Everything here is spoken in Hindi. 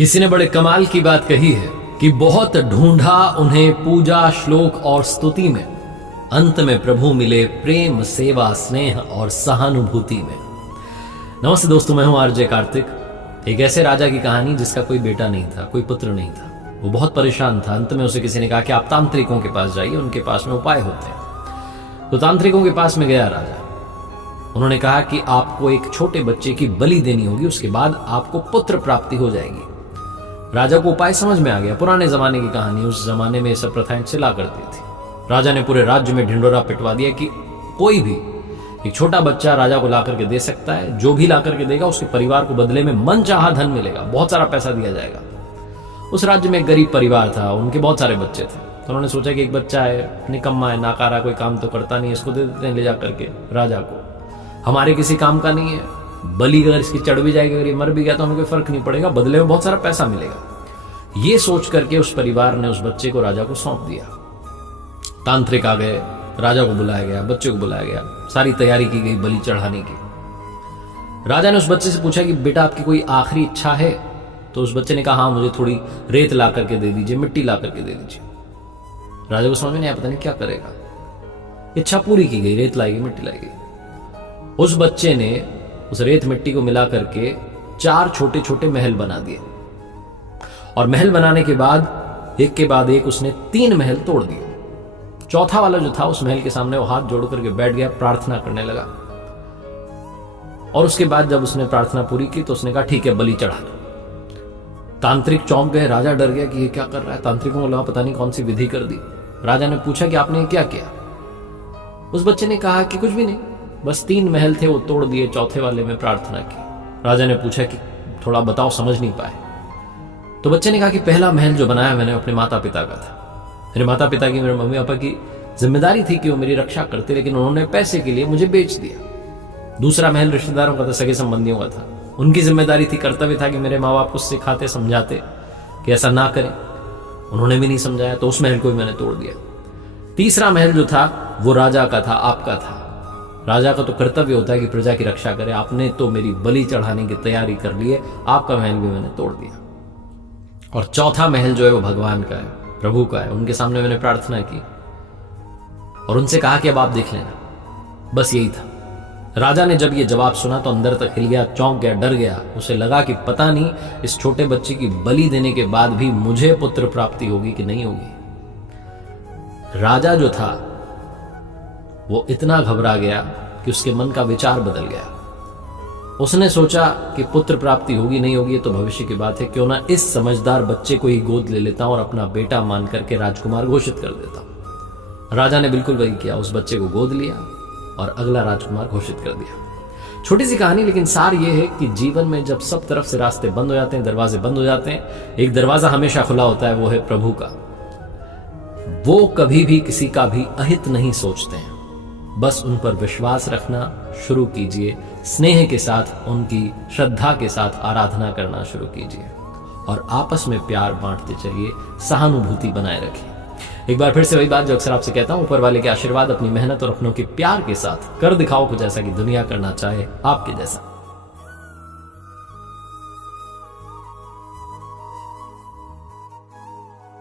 किसी ने बड़े कमाल की बात कही है कि बहुत ढूंढा उन्हें पूजा श्लोक और स्तुति में, अंत में प्रभु मिले प्रेम सेवा स्नेह और सहानुभूति में। नमस्ते दोस्तों, मैं हूं आरजे कार्तिक। एक ऐसे राजा की कहानी जिसका कोई बेटा नहीं था, कोई पुत्र नहीं था। वो बहुत परेशान था। अंत में उसे किसी ने कहा कि आप तांत्रिकों के पास जाइए, उनके पास में उपाय होते हैं। तो तांत्रिकों के पास में गया राजा। उन्होंने कहा कि आपको एक छोटे बच्चे की बलि देनी होगी, उसके बाद आपको पुत्र प्राप्ति हो जाएगी। राजा को उपाय समझ में आ गया। पुराने जमाने की कहानी, उस जमाने में ये सब प्रथाएं चला करती थी। राजा ने पूरे राज्य में ढिंडोरा पिटवा दिया कि कोई भी एक छोटा बच्चा राजा को ला करके दे सकता है। जो भी ला करके देगा उसके परिवार को बदले में मनचाहा धन मिलेगा, बहुत सारा पैसा दिया जाएगा। उस राज्य में एक गरीब परिवार था, उनके बहुत सारे बच्चे थे। तो उन्होंने सोचा कि एक बच्चा है, निकम्मा है, नाकारा, कोई काम तो करता नहीं, इसको दे देते हैं ले जा करके राजा को। हमारे किसी काम का नहीं है, बलि अगर इसकी चढ़ भी जाएगी, अगर ये मर भी गया तो हमें कोई फर्क नहीं पड़ेगा, बदले में बहुत सारा पैसा मिलेगा। ये सोच करके उस परिवार ने उस बच्चे को राजा को सौंप दिया। तांत्रिक आ गए, राजा को बुलाया गया, बच्चे को बुलाया गया, सारी तैयारी की गई बलि चढ़ाने की। राजा ने उस बच्चे से पूछा कि बेटा आपकी कोई आखिरी इच्छा है? तो उस बच्चे ने कहा हाँ, मुझे थोड़ी रेत ला करके दे दीजिए, मिट्टी ला करके दे दीजिए। राजा को समझ में नहीं आया, पता नहीं क्या करेगा। इच्छा पूरी की गई, रेत लाई गई, मिट्टी लाई गई। उस बच्चे ने उस रेत मिट्टी को मिला करके 4 छोटे छोटे महल बना दिए, और महल बनाने के बाद एक के बाद एक उसने 3 महल तोड़ दिए। चौथा वाला जो था उस महल के सामने वो हाथ जोड़ करके बैठ गया, प्रार्थना करने लगा। और उसके बाद जब उसने प्रार्थना पूरी की तो उसने कहा ठीक है, बलि चढ़ा दो। तांत्रिक चौंक गए, राजा डर गया कि ये क्या कर रहा है। तांत्रिकों को लगा पता नहीं कौन सी विधि कर दी। राजा ने पूछा कि आपने क्या किया? उस बच्चे ने कहा कि कुछ भी नहीं, बस 3 महल थे वो तोड़ दिए, चौथे वाले में प्रार्थना की। राजा ने पूछा कि थोड़ा बताओ, समझ नहीं पाए। तो बच्चे ने कहा कि पहला महल जो बनाया मैंने अपने माता पिता का था। मेरे माता पिता की, मेरे मम्मी पापा की जिम्मेदारी थी कि वो मेरी रक्षा करते, लेकिन उन्होंने पैसे के लिए मुझे बेच दिया। दूसरा महल रिश्तेदारों का था, सगे संबंधियों का था। उनकी जिम्मेदारी थी, कर्तव्य था कि मेरे माँ बाप को सिखाते समझाते कि ऐसा ना करें। उन्होंने भी नहीं समझाया, तो उस महल को भी मैंने तोड़ दिया। तीसरा महल जो था वो राजा का था, आपका था। राजा का तो कर्तव्य होता है कि प्रजा की रक्षा करे। आपने तो मेरी बलि चढ़ाने की तैयारी कर ली है, आपका महल भी मैंने तोड़ दिया। और चौथा महल जो है वो भगवान का है, प्रभु का है। उनके सामने मैंने प्रार्थना की और उनसे कहा कि अब आप देख लेना। बस यही था। राजा ने जब ये जवाब सुना तो अंदर तक हिल गया, चौंक गया, डर गया। उसे लगा कि पता नहीं इस छोटे बच्चे की बलि देने के बाद भी मुझे पुत्र प्राप्ति होगी कि नहीं होगी। राजा जो था वो इतना घबरा गया कि उसके मन का विचार बदल गया। उसने सोचा कि पुत्र प्राप्ति होगी नहीं होगी ये तो भविष्य की बात है, क्यों ना इस समझदार बच्चे को ही गोद ले लेता हूं और अपना बेटा मान करके राजकुमार घोषित कर देता हूं। राजा ने बिल्कुल वही किया, उस बच्चे को गोद लिया और अगला राजकुमार घोषित कर दिया। छोटी सी कहानी, लेकिन सार यह है कि जीवन में जब सब तरफ से रास्ते बंद हो जाते हैं, दरवाजे बंद हो जाते हैं, एक दरवाजा हमेशा खुला होता है, वो है प्रभु का। वो कभी भी किसी का भी अहित नहीं सोचते हैं। बस उन पर विश्वास रखना शुरू कीजिए, स्नेह के साथ उनकी श्रद्धा के साथ आराधना करना शुरू कीजिए और आपस में प्यार बांटते चलिए, सहानुभूति बनाए रखिए। एक बार फिर से वही बात जो अक्सर आपसे कहता हूं, ऊपर वाले के आशीर्वाद, अपनी मेहनत और अपनों के प्यार के साथ कर दिखाओ कुछ ऐसा कि दुनिया करना चाहे आपके जैसा।